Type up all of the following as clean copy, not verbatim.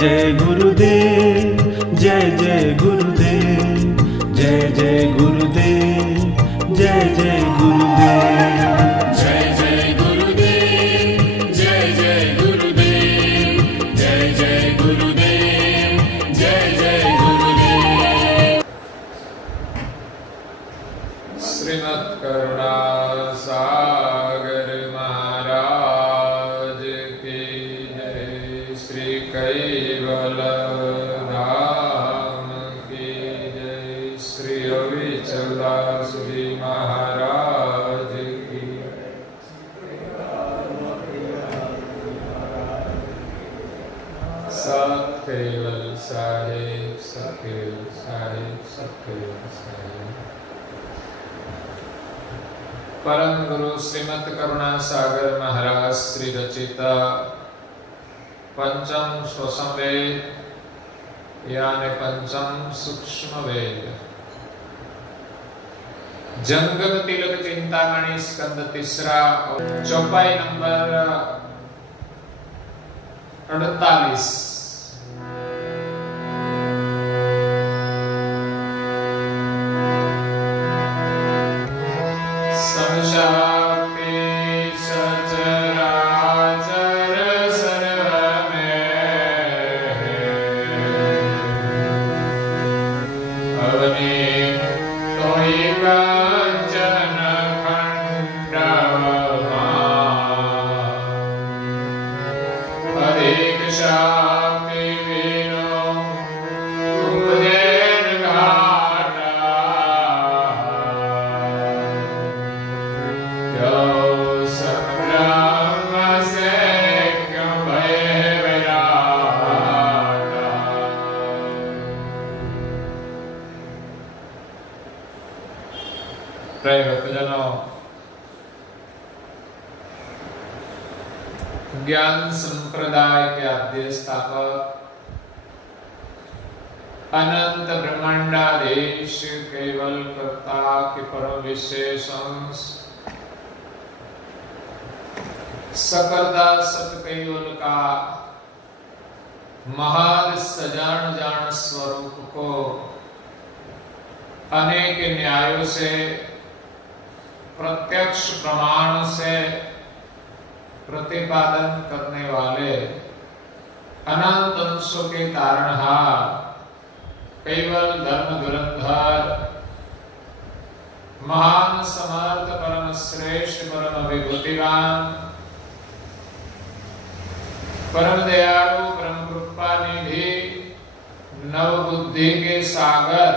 जय गुरुदेव, जय जय गुरुदेव, जय जय गुरुदेव, जय जय गुरुदेव, जय जय गुरुदेव, जय जय गुरुदेव, जय जय गुरुदेव, जय जय गुरुदेव। श्रीमद् करुणा सागर महाराज की जय। श्री कैवल धाम की जय। श्री अविचल दास जी महाराज की। सत केवल साहेब, सकेल साहेब, सकेल साहेब। परम गुरु श्रीमद् करुणा सागर महाराज श्री रचित पंचम स्वसंवेद यानी पंचम सूक्ष्म वेद जंगम तिलक चिंतामणि स्कंद तीसरा और चौपाई नंबर 48। ज्ञान संप्रदाय के आद्य स्थापक अनंत ब्रह्मांडाधीश केवल कर्ता के परम विशेष अंश सकरदा सत केवल का महान सजान जान स्वरूप को अनेक न्यायों से प्रत्यक्ष प्रमाण से प्रतिपादन करने वाले अनंत अंशों के तारणहार केवल धर्म धुरंधर महान समर्थ परम श्रेष्ठ परम विभूतिवान परम दयालु परम कृपा निधि नव बुद्धि के सागर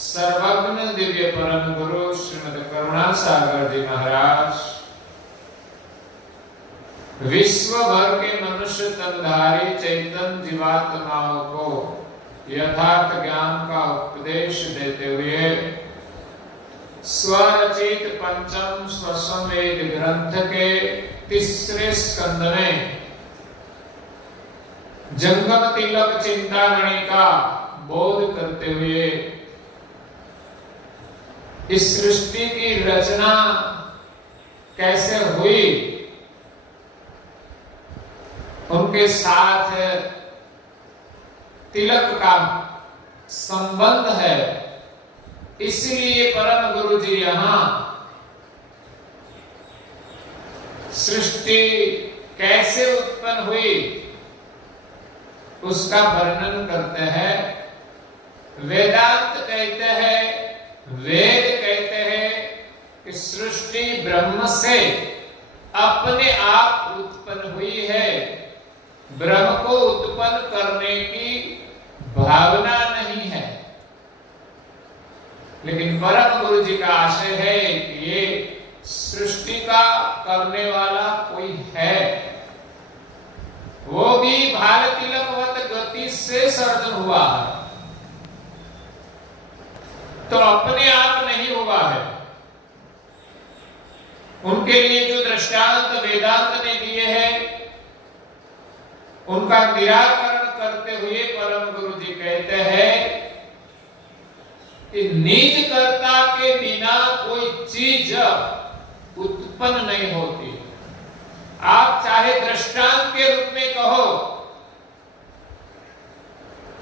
सर्वज्ञ दिव्य परम गुरु श्रीमद् करुणा सागर जी महाराज विश्व भर के मनुष्य तनधारी चैतन्य जीवात्माओं को यथार्थ ज्ञान का उपदेश देते हुए स्वरचित पंचम स्वसंवेद ग्रंथ के तीसरे स्कंद में जंगम तिलक चिंतामणि का बोध करते हुए इस सृष्टि की रचना कैसे हुई, उनके साथ तिलक का संबंध है, इसलिए परम गुरु जी यहां सृष्टि कैसे उत्पन्न हुई उसका वर्णन करते हैं। वेदांत कहते हैं, वेद कहते हैं कि सृष्टि ब्रह्म से अपने आप उत्पन्न हुई है। ब्रह्म को उत्पन्न करने की भावना नहीं है, लेकिन परम गुरु जी का आशय है कि ये सृष्टि का करने वाला कोई है, वो भी भाल तिलकवत गति से सर्जन हुआ है, तो अपने आप नहीं हुआ है। उनके लिए जो दृष्टांत वेदांत ने दिए हैं उनका निराकरण करते हुए परम गुरु जी कहते हैं कि निज कर्ता के बिना कोई चीज उत्पन्न नहीं होती। आप चाहे दृष्टांत के रूप में कहो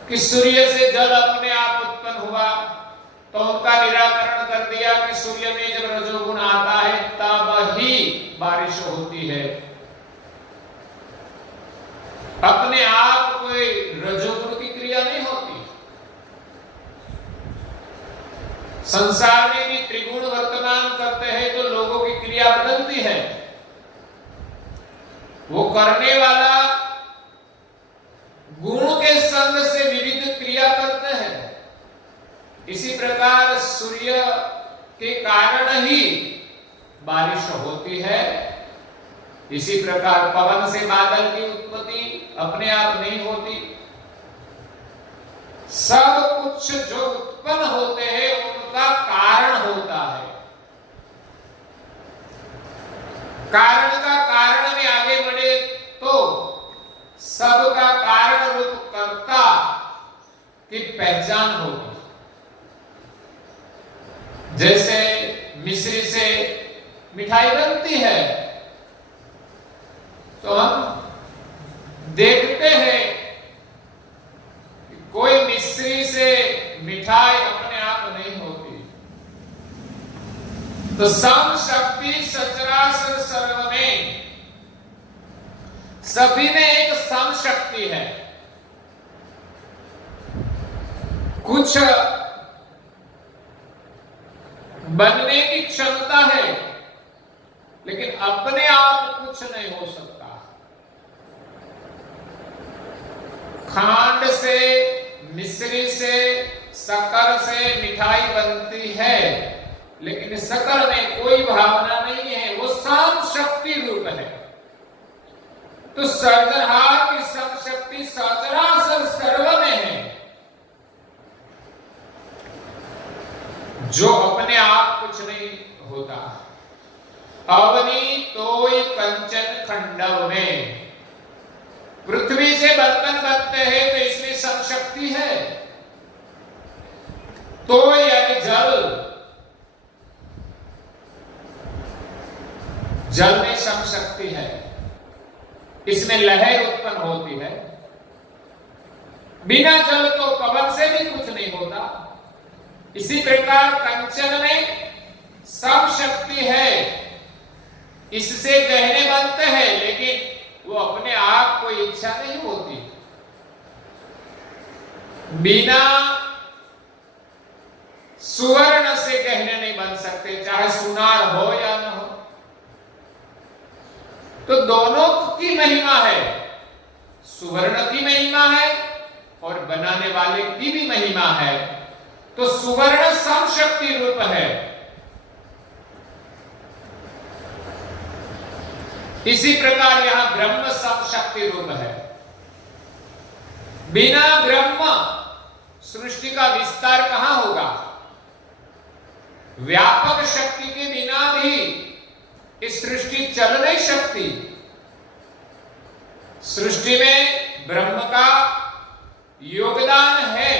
कि सूर्य से जल अपने आप उत्पन्न हुआ, तो उनका निराकरण कर दिया कि सूर्य में जब रजोगुण आता है तब ही बारिश होती है। अपने आप कोई रजोगुण की क्रिया नहीं होती। संसार में भी त्रिगुण वर्तमान करते हैं तो लोगों की क्रिया बदलती है। वो करने वाला गुण के संग से विविध क्रिया करते हैं। इसी प्रकार सूर्य के कारण ही बारिश होती है। इसी प्रकार पवन से बादल की उत्पत्ति अपने आप नहीं होती। सब कुछ जो उत्पन्न होते हैं उनका कारण होता है। कारण का कारण में आगे बढ़े तो सबका कारण रूप कर्ता की पहचान होगी। जैसे मिश्री से मिठाई बनती है तो हम देखते हैं कि कोई मिश्री से मिठाई अपने आप नहीं होती। तो सम शक्ति सचराचर सर्व में सभी में एक सम शक्ति है। कुछ बनने की क्षमता है लेकिन अपने आप कुछ नहीं हो सकता। खांड से, मिश्री से, शक्कर से मिठाई बनती है लेकिन शक्कर में कोई भावना नहीं है, वो सम शक्ति रूप है। तो सर्जनहार की सम शक्ति सचराचर सर्व में है, जो अपने आप कुछ नहीं होता। अवनी तोय कंचन खंडव में, पृथ्वी से बर्तन बनते हैं तो इसमें सम शक्ति है। तोय यानी जल, जल में सम शक्ति है, इसमें लहर उत्पन्न होती है। बिना जल तो पवन से भी कुछ नहीं होता। इसी प्रकार कंचन में सब शक्ति है, इससे गहने बनते हैं लेकिन वो अपने आप कोई इच्छा नहीं होती। बिना सुवर्ण से गहने नहीं बन सकते, चाहे सुनार हो या न हो। तो दोनों की महिमा है, सुवर्ण की महिमा है और बनाने वाले की भी महिमा है। तो सुवर्ण सम शक्ति रूप है। इसी प्रकार यहां ब्रह्म सम शक्ति रूप है। बिना ब्रह्म सृष्टि का विस्तार कहां होगा? व्यापक शक्ति के बिना भी इस सृष्टि चल नहीं सकती। सृष्टि में ब्रह्म का योगदान है,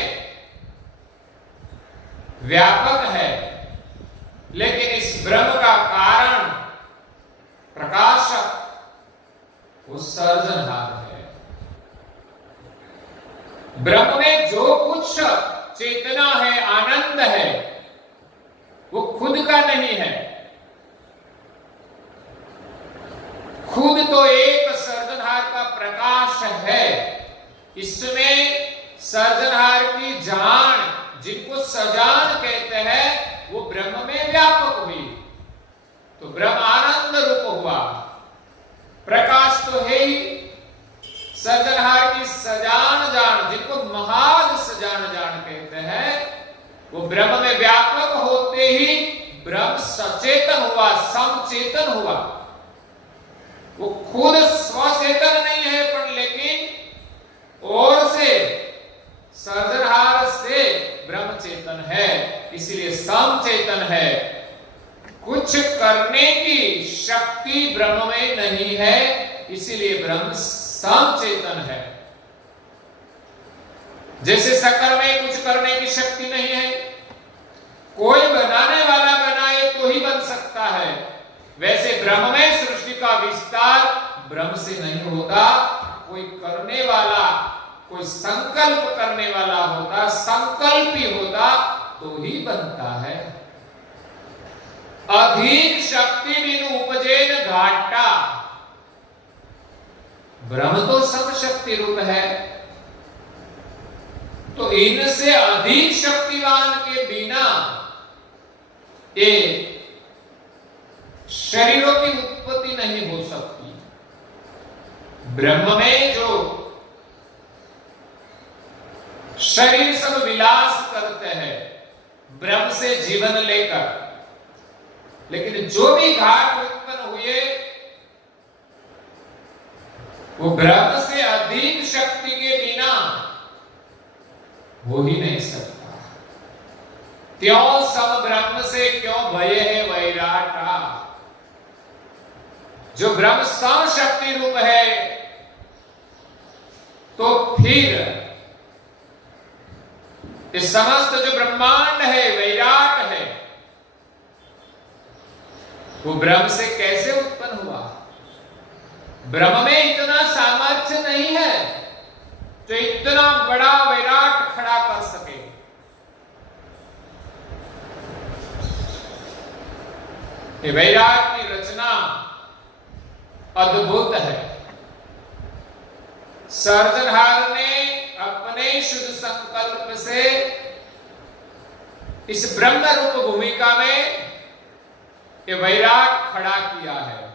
व्यापक है, लेकिन इस ब्रह्म का कारण प्रकाशक वो सर्जनहार है। ब्रह्म में जो कुछ चेतना है, आनंद है, वो खुद का नहीं है। खुद तो एक सर्जनहार का प्रकाश है। इसमें सर्जनहार की जान, जिनको सजान कहते हैं, वो ब्रह्म में व्यापक हुई तो ब्रह्म आनंद रूप हुआ। प्रकाश तो है ही। सर्जनहार की सजान जान, जिनको महान सजान जान कहते हैं, वो ब्रह्म में व्यापक होते ही ब्रह्म सचेतन हुआ, समचेतन हुआ। वो खुद स्वचेतन नहीं है, पर लेकिन और से सर्जनहार से ब्रह्म चेतन है, इसलिए समचेतन है। कुछ करने की शक्ति ब्रह्म में नहीं है, इसीलिए ब्रह्म समचेतन है। जैसे शक्कर में कुछ करने की शक्ति नहीं है, कोई बनाने वाला बनाए तो ही बन सकता है, वैसे ब्रह्म में सृष्टि का विस्तार ब्रह्म से नहीं होता, कोई करने वाला कोई संकल्प करने वाला होता, संकल्पी होता तो ही बनता है। अधिक शक्ति बिनु उपजेन घाटा। ब्रह्म तो सब शक्ति रूप है, तो इनसे अधिक शक्तिवान के बिना ये शरीरों की उत्पत्ति नहीं हो सकती। ब्रह्म में जो शरीर सब विलास करते हैं ब्रह्म से जीवन लेकर, लेकिन जो भी घाट उत्पन्न हुए वो ब्रह्म से अधिक शक्ति के बिना हो ही नहीं सकता। त्यों सब ब्रह्म से क्यों भय है वैराटा। जो ब्रह्म सम शक्ति रूप है तो फिर इस समस्त जो ब्रह्मांड है वैराट है वो ब्रह्म से कैसे उत्पन्न हुआ। ब्रह्म में इतना सामर्थ्य नहीं है जो इतना बड़ा वैराट खड़ा कर सके। ये वैराट की रचना अद्भुत है। सर्जनहार ने अपने शुद्ध संकल्प से इस ब्रह्म रूप भूमिका में ये वैराट खड़ा किया है।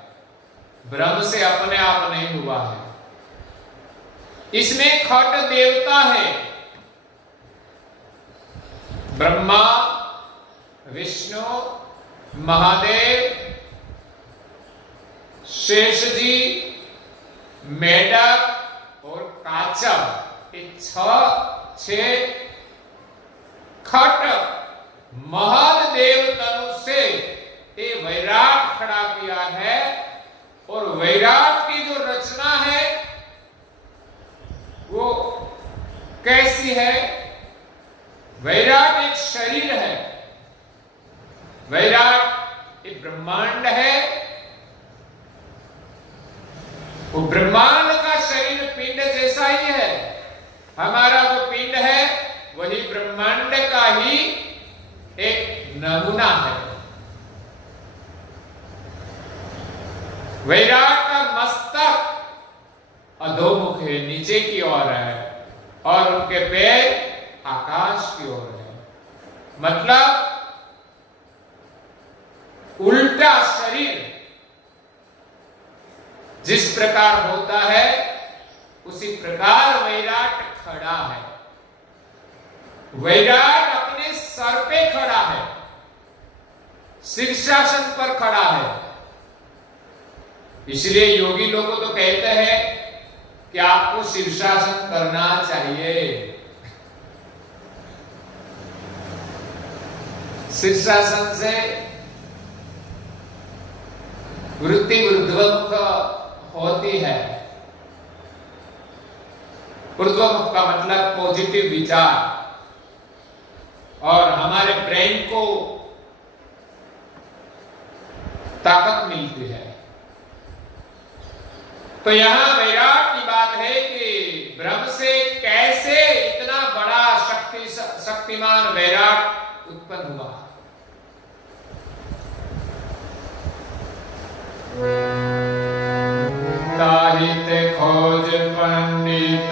ब्रह्म से अपने आप नहीं हुआ है। इसमें खट देवता है। ब्रह्मा, विष्णु, महादेव, शेष जी, मेढक और काचव, ये छह खट महद देव तनु से ये वैराट खड़ा किया है। और वैराट की जो रचना है वो कैसी है। वैराट एक शरीर है, वैराट एक ब्रह्मांड है। वो ब्रह्मांड का शरीर पिंड जैसा ही है। हमारा जो पिंड है वही ब्रह्मांड का ही एक नमूना है। वैराट का मस्तक अधोमुख है, नीचे की ओर है, और उनके पैर आकाश की ओर है। मतलब उल्टा शरीर जिस प्रकार होता है उसी प्रकार वैराट खड़ा है। वैराट अपने सर पे खड़ा है, शीर्षासन पर खड़ा है। इसलिए योगी लोग तो कहते हैं कि आपको शीर्षासन करना चाहिए। शीर्षासन से वृत्ति ऊर्ध्वमुख होती है। ऊर्ध्वमुख का मतलब पॉजिटिव विचार, और हमारे ब्रेन को ताकत मिलती है। तो यहां वैराट की बात है कि ब्रह्म से कैसे इतना बड़ा शक्तिमान वैराट उत्पन्न हुआ। ताहित खोज पंडित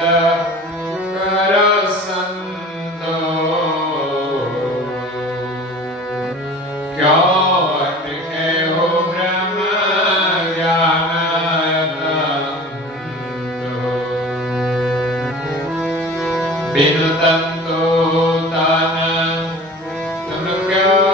कर संतो, क्यों अटके हो ब्रह्म ज्ञान तंतो। बिनु तंतो तन तुम क्यों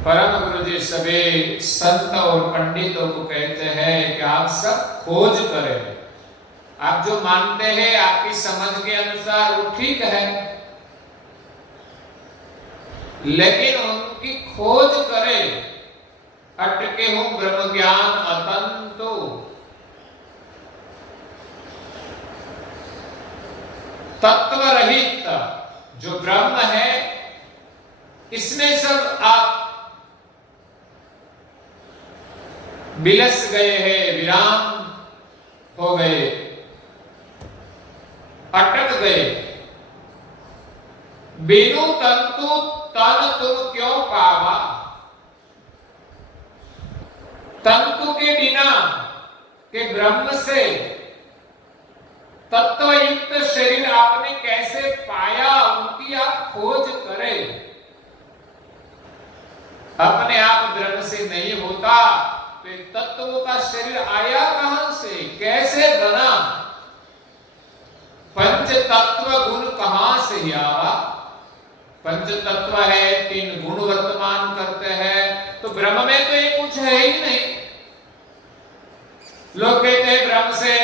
परम गुरु जी सभी संत और पंडितों को कहते हैं कि आप सब खोज करें। आप जो मानते हैं आपकी समझ के अनुसार वो ठीक है, लेकिन उनकी खोज करे, अटके हूं ब्रह्म ज्ञान अतंतो। तत्व रहित जो ब्रह्म है, इसमें सब आप बिलस गए हैं, विराम हो गए, अटक गए। बिनु तंतु तन तुम क्यों पावा? तंतु के बिना के ब्रह्म से तत्वयुक्त शरीर आपने कैसे पाया? उनकी आप खोज करें। अपने आप ब्रह्म से नहीं होता तो तत्वों का शरीर आया कहां से, कैसे बना? पंच तत्व गुण कहां से आवा? पंच तत्व है, 3 गुण वर्तमान करते हैं, तो ब्रह्म में तो ये कुछ है ही नहीं। लोग कहते हैं ब्रह्म से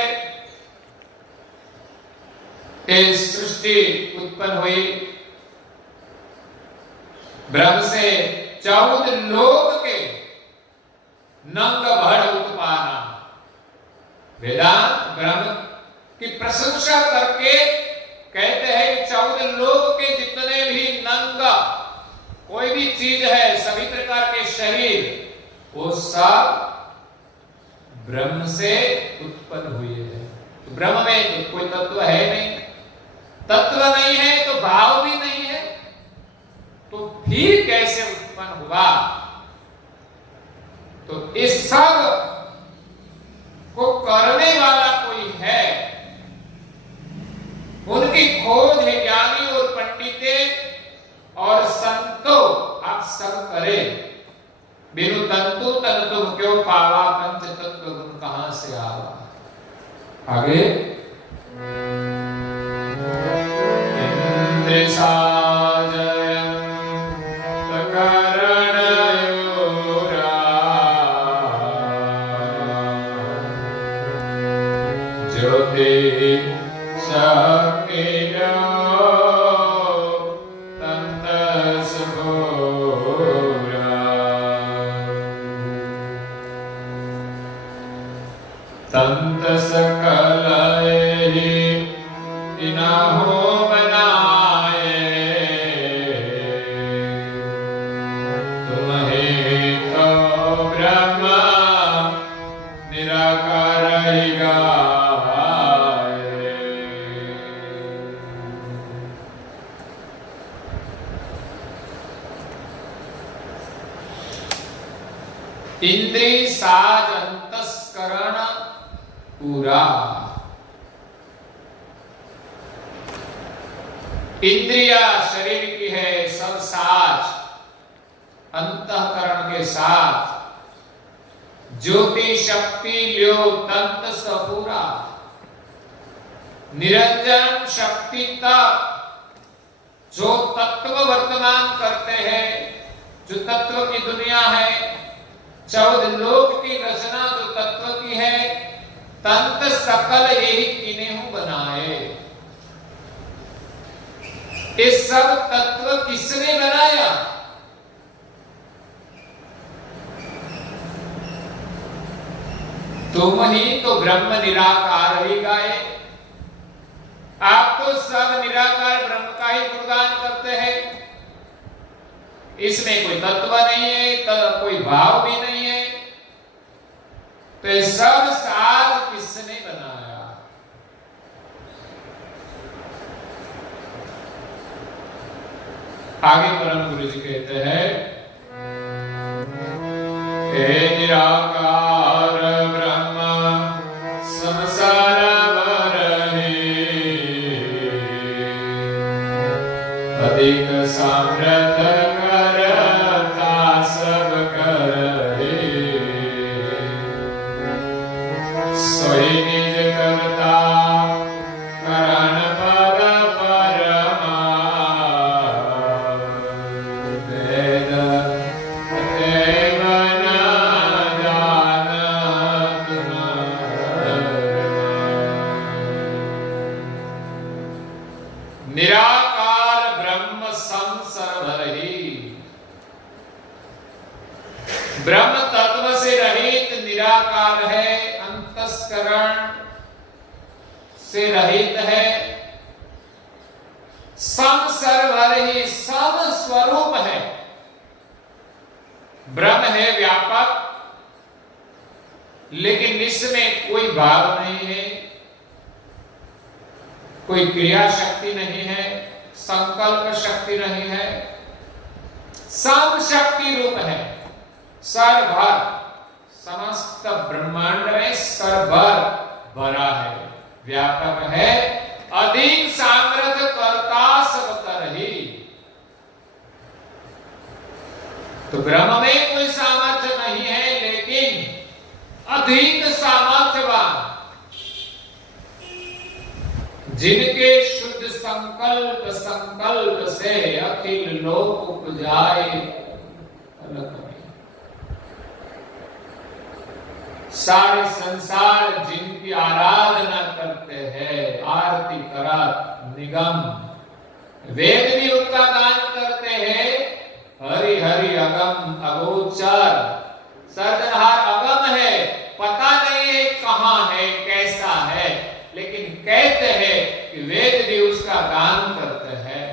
ये सृष्टि उत्पन्न हुई, ब्रह्म से 14 लोक के नंग भड़ उत्पाना। वेदांत ब्रह्म की प्रशंसा करके कहते हैं 14 लोक के जितने भी नंग कोई भी चीज है, सभी प्रकार के शरीर, वो सब ब्रह्म से उत्पन्न हुए हैं। तो ब्रह्म में तो कोई तत्व है नहीं, तत्व नहीं है तो भाव भी नहीं है, तो फिर कैसे उत्पन्न हुआ? तो इस सब को करने वाला कोई है, उनकी खोज है ज्ञानी और पंडिते और संतो आप सब करें। बिनु तंतु तन तुम क्यों पावा? पंच तत्व गुण कहां से आवा? आगे इंद्र साजन करण ज्योति शक्तियो तंतस घोरा। तंतस कलहि तिनहो बनाए, तुम्हें तो ब्रह्म निराकार ही गाए। इंद्रिय साज अंतस्करण पूरा। इंद्रिया शरीर की है, सब साज अंतःकरण के साथ। ज्योति शक्ति ल्यो तंत सपूरा। निरंजन शक्ति तक जो तत्व वर्तमान करते हैं, जो तत्व की दुनिया है, 14 लोक की रचना जो तत्व की है, तंत सकल यही किन्हें बनाए। ये सब तत्व किसने बनाया? तुम ही तो ब्रह्म निराकार ही गाए। आप तो सब निराकार ब्रह्म का ही गुणगान करते हैं। इसमें कोई तत्व नहीं है, कोई भाव भी नहीं है, तो ये सब साज किसने बनाया? आगे परम गुरु जी कहते हैं, हे निराकार ब्रह्म संसार वरहि, अधिक सामर्थ करता सब करहि, सोई निज करता करण पद परमा, वेद देव न जानत निराकार ब्रह्म संसार भरहि। से रहित निराकार है, अंतस्करण से रहित है, सम सर्वहर ही सम स्वरूप है। ब्रह्म है व्यापक, लेकिन इसमें कोई भाव नहीं है, कोई क्रिया शक्ति नहीं है, संकल्प शक्ति नहीं है, सब शक्ति रूप है। सर्वभर, समस्त ब्रह्मांड में सर्वभर भरा है, व्यापक है, अधिक सामर्थ्य कर्ता सब तरही। तो ब्रह्म में कोई सामर्थ्य नहीं है, लेकिन अधिक सामर्थ्यवान, जिनके शुद्ध संकल्प से अखिल लोक उपजाए। सारे संसार जिनकी आराधना करते हैं, आरती करा निगम, वेद भी उनका गान करते हैं। हरि हरि अगम अगोचर, सर्जनहार अगम है, पता नहीं है कहां है, कैसा है, लेकिन कहते हैं कि वेद भी उसका गान करते हैं।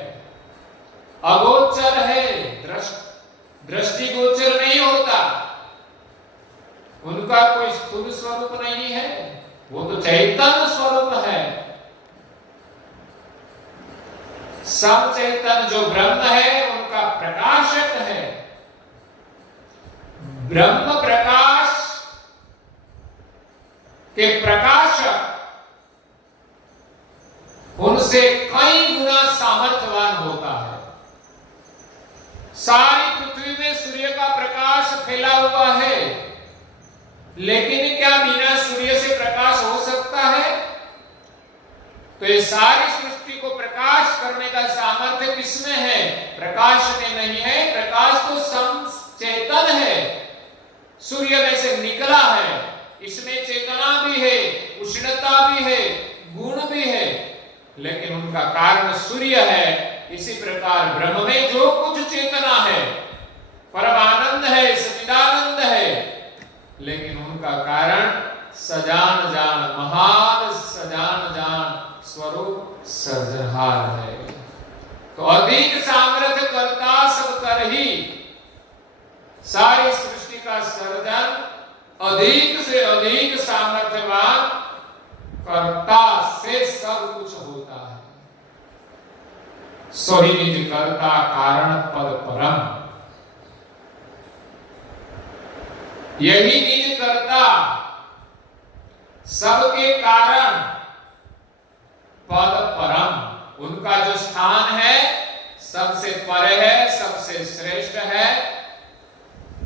अगोचर है, दृष्टिगोचर नहीं होता, उनका कोई स्थूल स्वरूप नहीं है, वो तो चैतन्य स्वरूप है। सब चैतन्य जो ब्रह्म है उनका प्रकाशक है। ब्रह्म प्रकाश के प्रकाशक उनसे कई गुना सामर्थ्यवान होता है। सारी पृथ्वी में सूर्य का प्रकाश फैला हुआ है, लेकिन क्या बिना सूर्य से प्रकाश हो सकता है? तो ये सारी सृष्टि को प्रकाश करने का सामर्थ्य किसमें है? प्रकाश में नहीं है। प्रकाश तो समचेतन है, सूर्य में से निकला है, इसमें चेतना भी है, उष्णता भी है, गुण भी है, लेकिन उनका कारण सूर्य है। इसी प्रकार ब्रह्म में जो कुछ चेतना है, परमानंद है, सच्चिदानंद है, लेकिन उनका कारण सजान जान, महान सजान जान स्वरूप सर्जनहार है। तो अधिक सामर्थ्य करता सब कर ही, सारी सृष्टि का सर्जन अधिक से अधिक सामर्थ्यवान कर्ता से सब कुछ होता है। सोही निज कर्ता कारण पद परम, यही निज कर्ता सबके कारण पद परम, उनका जो स्थान है सबसे परे है, सबसे श्रेष्ठ है,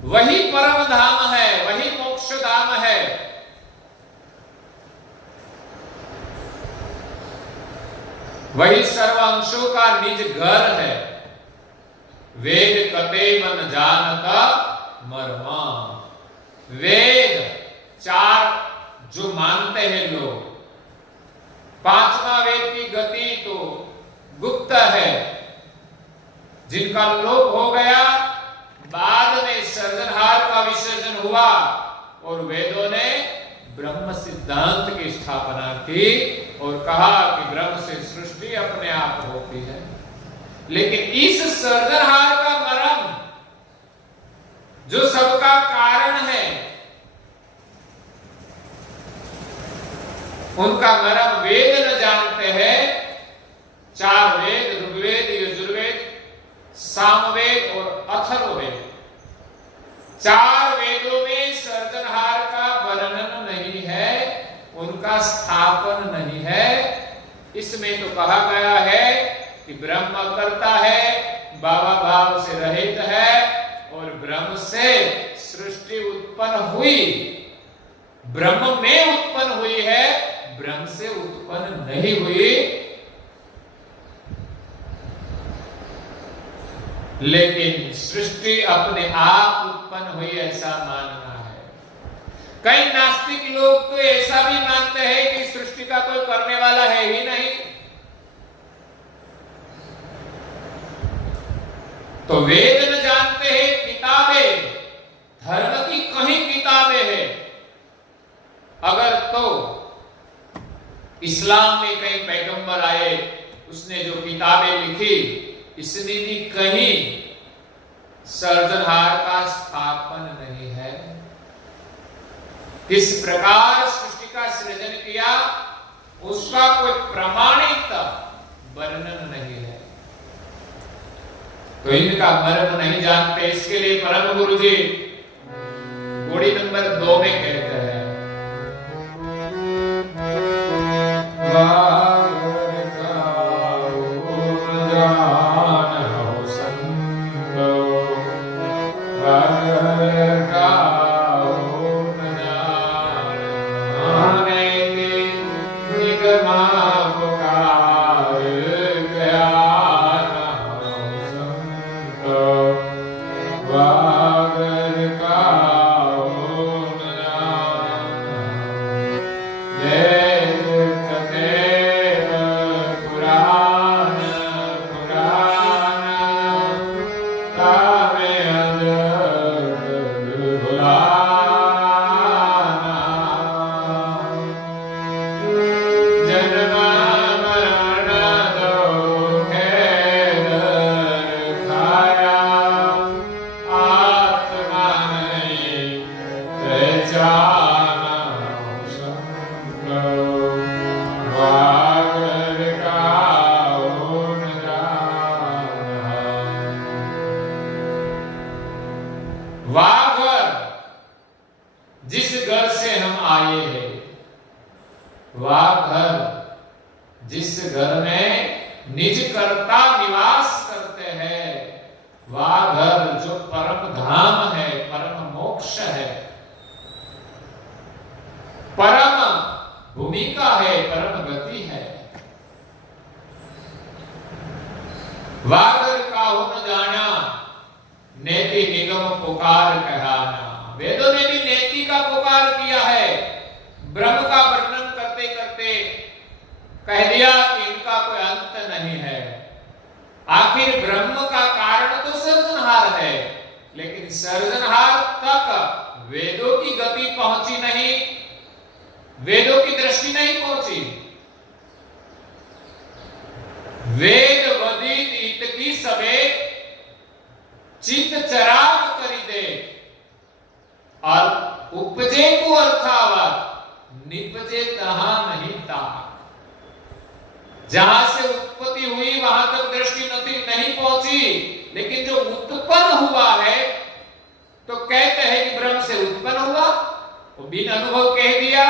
वही परम धाम है, वही मोक्ष धाम है। वही सर्व अंशों का निज घर है। वेद कते मन जानता मर्मा, वेद चार जो मानते हैं लोग, पांचवा वेद की गति तो गुप्त है, जिनका लोप हो गया, बाद में सर्जनहार का विसर्जन हुआ और वेदों ने ब्रह्म सिद्धांत की स्थापना की और कहा कि ब्रह्म से सृष्टि अपने आप होती है। लेकिन इस सर्जनहार का मर्म, जो सबका कारण है, उनका मर्म वेद न जानते हैं। चार वेद, ऋग्वेद, यजुर्वेद, सामवेद और अथर्ववेद, चार वेदों में सर्जनहार का वर्णन नहीं है, उनका स्थापन नहीं है। इसमें तो कहा गया है कि ब्रह्म करता है, बाबा भाव से रहित है और ब्रह्म से सृष्टि उत्पन्न हुई, ब्रह्म में उत्पन्न हुई है, ब्रह्म से उत्पन्न नहीं हुई। लेकिन सृष्टि अपने आप उत्पन्न हुई ऐसा मानना है। कई नास्तिक लोग तो ऐसा भी मानते हैं कि सृष्टि का कोई करने वाला है ही नहीं। तो वेद न जानते हैं, किताबें, धर्म की कहीं किताब अगर तो इस्लाम में कई पैगंबर आए, उसने जो किताबें लिखी, इसमें भी कहीं सृजनहार का स्थापन नहीं है। किस प्रकार सृष्टि का सृजन किया उसका कोई प्रमाणित वर्णन नहीं है। तो इनका मर्म नहीं जानते, इसके लिए परम गुरु जी घोड़ी नंबर 2 में कहते हैं, जिस घर से हम आए हैं, वह घर जिस घर में निज कर्ता निवास करते हैं, वह घर जो परम धाम है, परम मोक्ष है, परम भूमिका है, परम गति है। वह घर का हो न जाना, नेति निगम पुकार कहना। वेदों ने भी नेति का पुकार किया है। ब्रह्म का वर्णन करते करते कह दिया कि इनका कोई अंत नहीं है। आखिर ब्रह्म का कारण तो सृजनहार है, लेकिन सृजनहार तक वेदों की गति पहुंची नहीं, वेदों की दृष्टि नहीं पहुंची। वेद वदित इत की सबे चित चराग करी दे, और उपजे को अर्थावत निपजे तहां नहीं ताक। जहां से उत्पत्ति हुई वहां तक दृष्टि नहीं पहुंची, लेकिन जो उत्पन्न हुआ है तो कहते हैं कि ब्रह्म से उत्पन्न हुआ, वो बिन अनुभव कह दिया,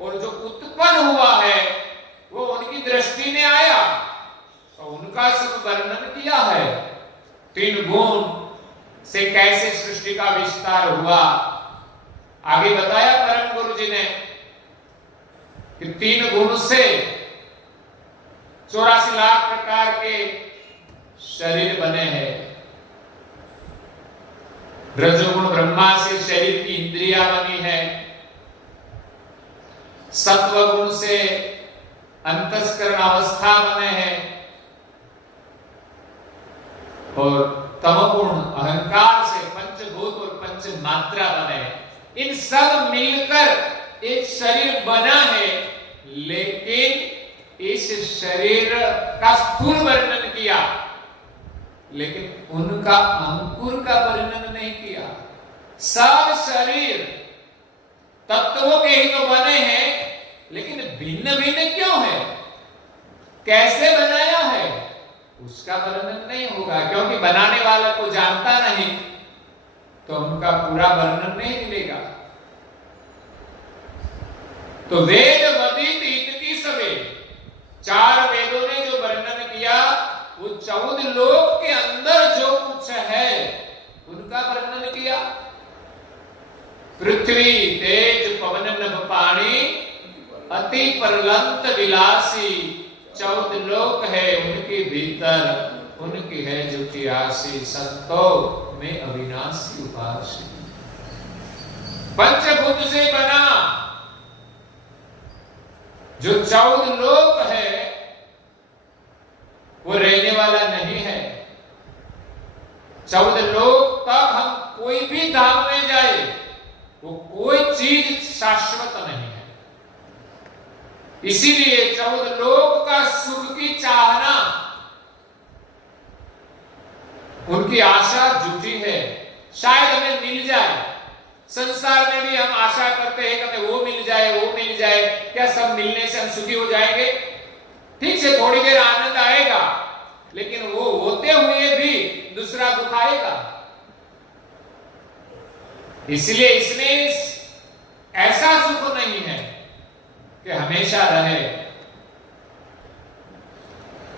और जो उत्पन्न हुआ है वो उनकी दृष्टि में आया तो उनका सब वर्णन किया है। 3 गुण से कैसे सृष्टि का विस्तार हुआ आगे बताया परम गुरु जी ने कि 3 गुण से 84 लाख प्रकार के शरीर बने हैं। रजोगुण ब्रह्मा से शरीर की इंद्रियां बनी है, सत्व गुण से अंतस्करण अवस्था बने हैं, और तमोगुण अहंकार से पंचभूत और पंच मात्रा बने हैं। इन सब मिलकर एक शरीर बना है, लेकिन इस शरीर का स्थूल वर्णन किया, लेकिन उनका अंकुर का वर्णन नहीं किया। सब शरीर तत्वों के ही तो बने हैं, लेकिन भिन्न भिन्न क्यों है, कैसे बनाया है, उसका वर्णन नहीं होगा, क्योंकि बनाने वाला को जानता नहीं तो उनका पूरा वर्णन नहीं मिलेगा। तो वेद वदित इत की सबे, 4 वेदों ने जो वर्णन किया वो 14 लोक के अंदर जो कुछ है उनका वर्णन किया। पृथ्वी तेज पवन नभ पानी अति परलंत विलासी, 14 लोक है उनके भीतर, उनकी है जो की आसी, संतो में अविनाशी उपासी। पंचभूत से बना जो 14 लोक है वो रहने वाला नहीं है। 14 लोक तक हम कोई भी धाम में जाए वो कोई चीज शाश्वत नहीं है। इसीलिए 14 लोक का सुख की चाहना, उनकी आशा झूठी है। शायद हमें मिल जाए, संसार में भी हम आशा करते हैं कि हमें वो मिल जाए, वो मिल जाए। क्या सब मिलने से हम सुखी हो जाएंगे? ठीक से थोड़ी देर आनंद आएगा, लेकिन वो होते हुए भी दूसरा दुख आएगा। इसलिए इसमें ऐसा सुख नहीं है कि हमेशा रहे।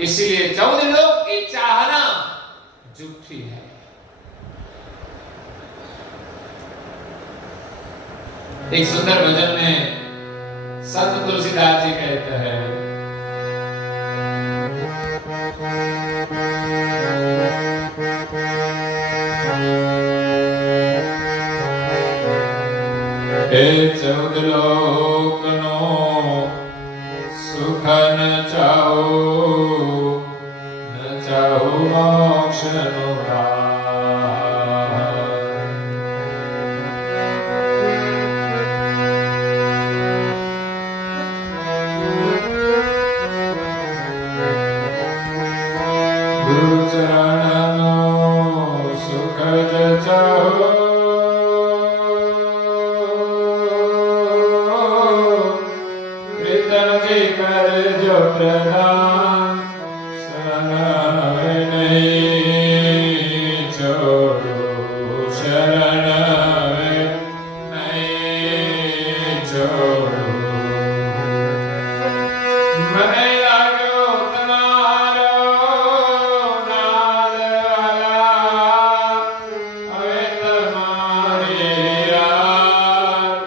इसलिए 14 लोक की चाहना झूठी है। एक सुंदर भजन में संत तुलसीदास जी कहते हैं, हे 14 लोक नो सुख न चाहो, न चाहो मोक्ष नो गुरु चरण नो सुख चाहो, कर जो प्रदान शरण नहीं छोड़ो, शरण नहीं छोड़ो। मने लागो तुम्हारो नाद वाला, हमें तुम्हारी याद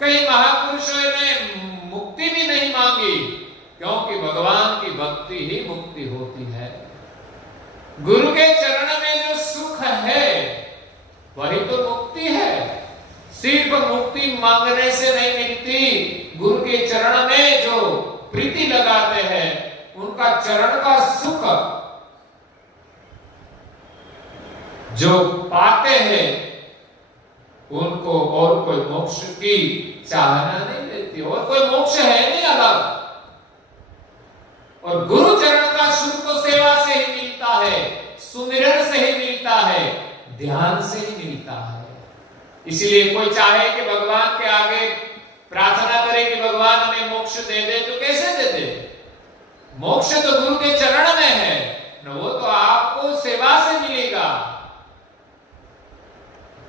कई महापुरुषों ने मुक्ति भी नहीं मांगी, क्योंकि भगवान की भक्ति ही मुक्ति होती है। गुरु के चरण में जो सुख है वही तो मुक्ति है। सिर्फ मुक्ति मांगने से नहीं मिलती, गुरु के चरण में जो प्रीति लगाते हैं, उनका चरण का सुख जो पाते हैं, उनको और कोई मोक्ष की चाहना नहीं रहती, और कोई मोक्ष है नहीं अलग। और गुरु चरण का सुख तो सेवा से ही मिलता है, सुमिरन से ही मिलता है, ध्यान से ही मिलता है। इसलिए कोई चाहे कि भगवान के आगे प्रार्थना करे कि भगवान हमें मोक्ष दे दे, तो कैसे दे दे? मोक्ष तो गुरु के चरण में है न, वो तो आपको सेवा से मिलेगा।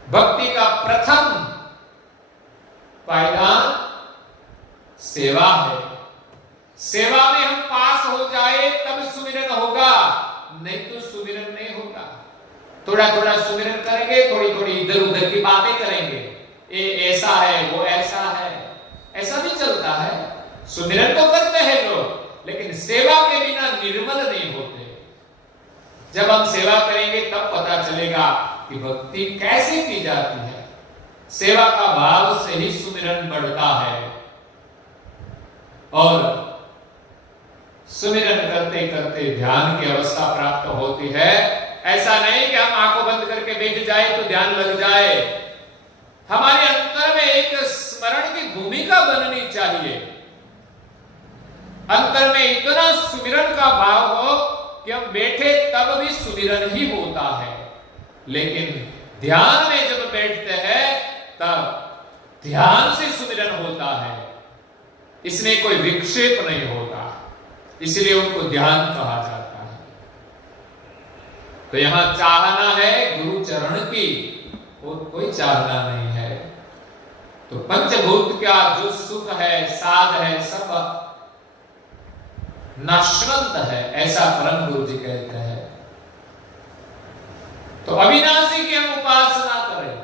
भक्ति का प्रथम पायदान सेवा है। सेवा में हम पास हो जाए तब सुमिरन होगा, नहीं तो सुमिरन नहीं होगा। थोड़ा थोड़ा सुमिरन करेंगे, थोड़ी थोड़ी इधर उधर की बातें करेंगे, ये ऐसा है वो ऐसा है, ऐसा भी चलता है। सुमिरन तो करते हैं लोग, लेकिन सेवा के बिना निर्मल नहीं होते। जब हम सेवा करेंगे तब पता चलेगा कि भक्ति कैसे की जाती है। सेवा का भाव से ही सुमिरन बढ़ता है, और सुमिरन करते करते ध्यान की अवस्था प्राप्त होती है। ऐसा नहीं कि हम आंखों बंद करके बैठ जाए तो ध्यान लग जाए। हमारे अंतर में एक स्मरण की भूमिका बननी चाहिए। अंतर में इतना सुमिरन का भाव हो कि हम बैठे तब भी सुमिरन ही होता है, लेकिन ध्यान में जब बैठते हैं तब ध्यान से सुमिरन होता है। इसमें कोई विक्षेप नहीं होता, इसलिए उनको ध्यान कहा जाता है। तो यहां चाहना है गुरु चरण की, और कोई चाहना नहीं है। तो पंचभूत का जो सुख है, साध है, सब नश्वंत है, ऐसा परम गुरु जी कहते हैं। तो अविनाशी की हम उपासना करें,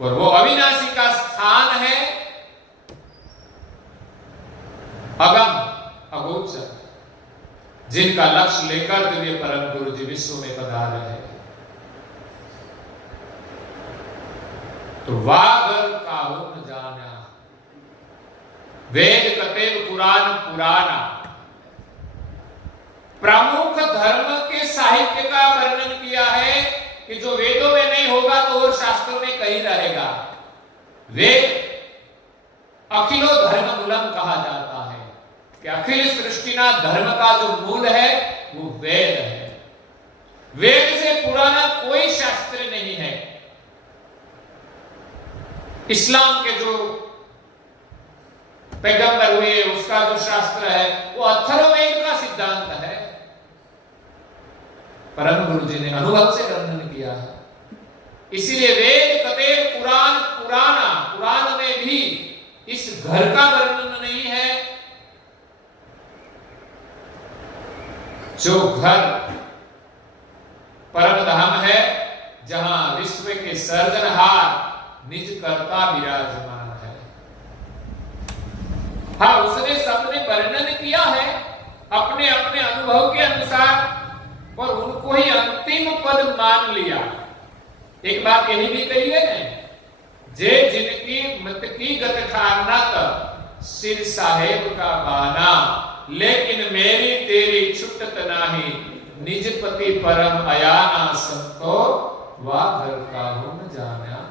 और वो अविनाशी का स्थान है अगम अगोचर, जिनका लक्ष्य लेकर दिव्य परम गुरु जी विश्व में पधारे हैं। तो वाग वेद कतेव पुराण पुराना। प्रमुख धर्म के साहित्य का वर्णन किया है कि जो वेदों में नहीं होगा तो और शास्त्रों में कहीं रहेगा। वेद अखिलो धर्म मूलम कहा जाता है कि अखिल सृष्टि ना धर्म का जो मूल है वो वेद है। वेद से पुराना कोई शास्त्र नहीं है। इस्लाम के जो पैगंबर हुए उसका जो शास्त्र है वो अथर्ववेद का सिद्धांत है। परम गुरु जी ने अनुभव से वर्णन किया है। इसीलिए वेद कतेव पुराण पुराना, पुराण में भी इस घर का वर्णन नहीं है जो घर परम धाम है, जहां विश्व के सर्जनहार निज कर्ता विराजमान है। हाँ, उसने सबने वर्णन किया है अपने अपने अनुभव के अनुसार और उनको ही अंतिम पद मान लिया। एक बात यही भी कही है ना, जे जिनकी मत की गत खाना तक सिर साहेब का बहाना, लेकिन मेरी तेरी छुटत नाही, निज पति परम अयाना, संतो वा घर का हो न जाना।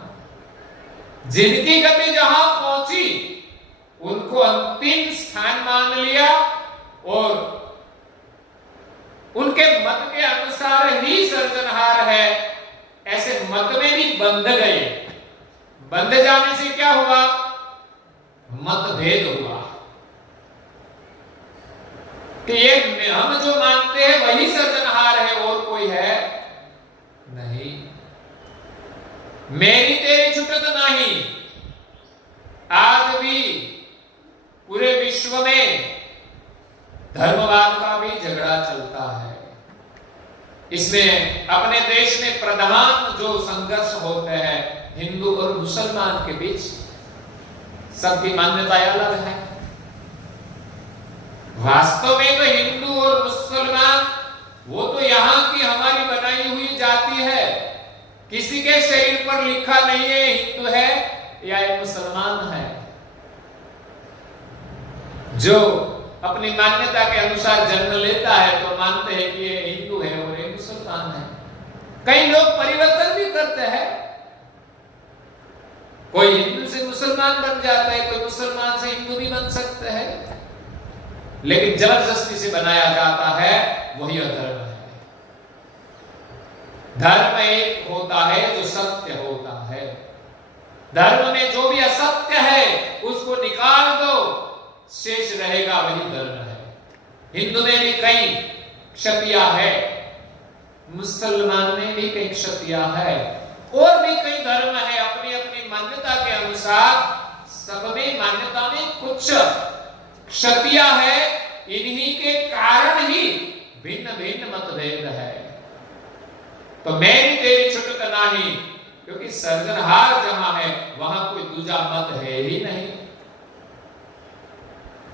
जिनकी गति जहां पहुंची उनको अंतिम स्थान मान लिया और उनके मत के अनुसार ही सर्जनहार है, ऐसे मत में भी बंध गए। बंध जाने से क्या हुआ? मतभेद हुआ कि ये हम जो मानते हैं वही सर्जनहार है और कोई है नहीं। मेरी तेरी छुटत नहीं। आज भी पूरे विश्व में धर्मवाद का भी झगड़ा चलता है। इसमें अपने देश में प्रधान जो संघर्ष होते हैं हिंदू और मुसलमान के बीच, सबकी मान्यताएं अलग है। वास्तव में तो हिंदू और मुसलमान वो तो यहां की हमारी बनाई हुई जाति है। किसी के शरीर पर लिखा नहीं है हिंदू है या ये मुसलमान है। जो अपनी मान्यता के अनुसार जन्म लेता है तो मानते हैं कि ये हिंदू है और ये मुसलमान है। कई लोग परिवर्तन भी करते हैं, कोई हिंदू से मुसलमान बन जाता है, कोई मुसलमान से हिंदू भी बन सकते हैं, लेकिन जबरदस्ती से बनाया जाता है वही अधर्म है। धर्म एक होता है जो सत्य होता है। धर्म में जो भी असत्य है उसको निकाल दो, शेष रहेगा वही धर्म है। हिंदू में भी कई क्षतियां है, मुसलमान में भी कई क्षतियां है, और भी कई धर्म है। अपनी अपनी मान्यता के अनुसार सब में मान्यता में कुछ क्षतियां है। इन्हीं के कारण ही भिन्न भिन्न मतभेद है। तो मेरी तेरी छुटत नहीं, क्योंकि सर्जनहार जहां है वहां कोई दूजा मत है ही नहीं।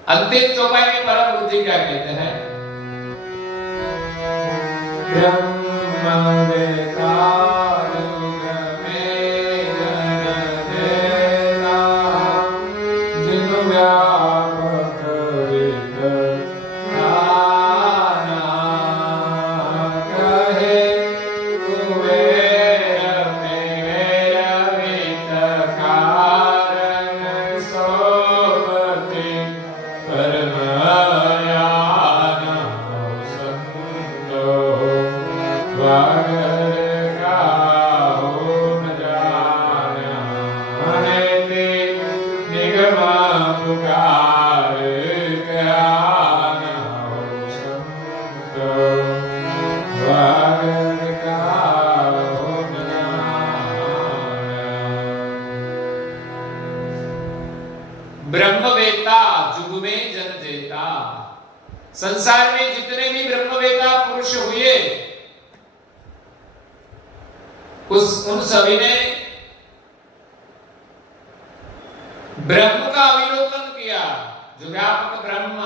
अंतिम चौपाई में परम गुरु जी क्या कहते हैं? ब्रह्म वेदार में देना जिन व्यापक वेद नाना कहे कुबेर में वेद कारण सोपति ब्रह्मवेता जुग में जन जेता। संसार में जितने भी ब्रह्मवेता पुरुष हुए उन सभी ने ब्रह्म का अवलोकन किया। जो व्यापक ब्रह्म,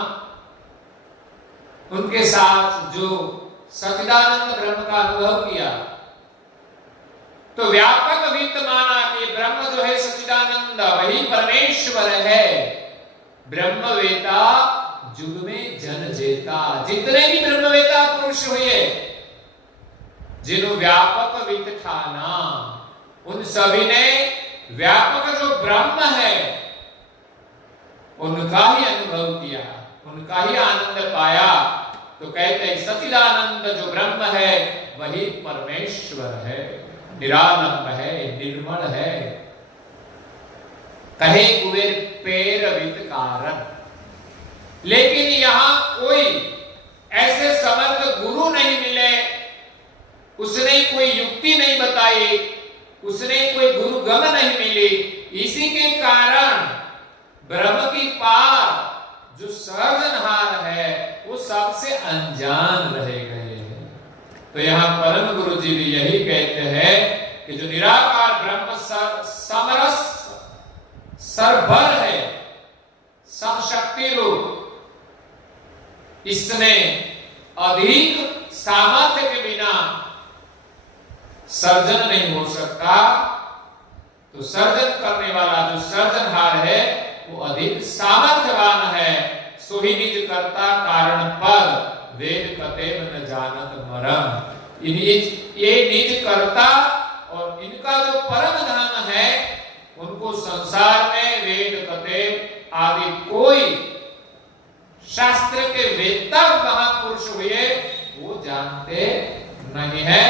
उनके साथ जो सच्चिदानंद ब्रह्म का अनुभव किया, तो व्यापक वित्त माना कि ब्रह्म जो है सच्चिदानंद वही परमेश्वर है। ब्रह्मवेता जुग में जन जेता। जितने भी ब्रह्मवेता पुरुष हुए, जिन्हों व्यापक वित्त ठाना, उन सभी ने व्यापक जो ब्रह्म है उनका ही अनुभव किया, उनका ही आनंद पाया। तो कहते हैं सचिदानंद जो ब्रह्म है वही परमेश्वर है, निरालंब है, निर्मल है। कहे कुबेर पेर विद कारण। लेकिन यहां कोई ऐसे समर्थ गुरु नहीं मिले, उसने कोई युक्ति नहीं बताई, उसने कोई गुरु गम नहीं मिली। इसी के कारण ब्रह्म की पार जो सर्जनहार है वो सबसे अनजान रह गए हैं। तो यहां परम गुरु जी भी यही कहते हैं कि जो निराकार ब्रह्म समरस सर्वभर है, समशक्ति रूप, इसने अधिक सामर्थ्य के बिना सर्जन नहीं हो सकता। तो सर्जन करने वाला जो सर्जनहार है वो अधिक सामर्थ्यवान है। सो ही निज कर्ता कारण पद वेद कतेव न जानत मरम। ये निज कर्ता और इनका जो परम धन है उनको संसार में वेद कतेव आदि कोई शास्त्र के वेत्ता महापुरुष हुए वो जानते नहीं है।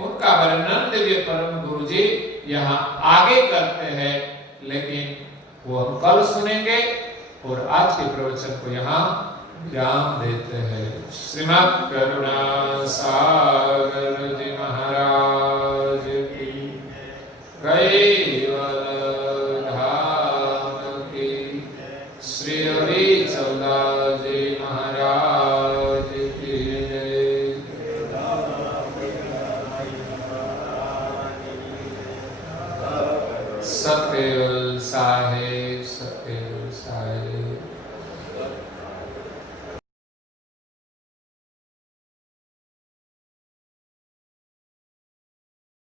उनका वर्णन दिव्य परम गुरु जी यहाँ आगे करते हैं, लेकिन वो हम कल सुनेंगे। और आज के प्रवचन को यहाँ विराम देते हैं। श्रीमद् करुणा सागर जी महाराज की, कैवल धाम की, श्री रवि चौदा जी महाराज की जय। सत्य साहेब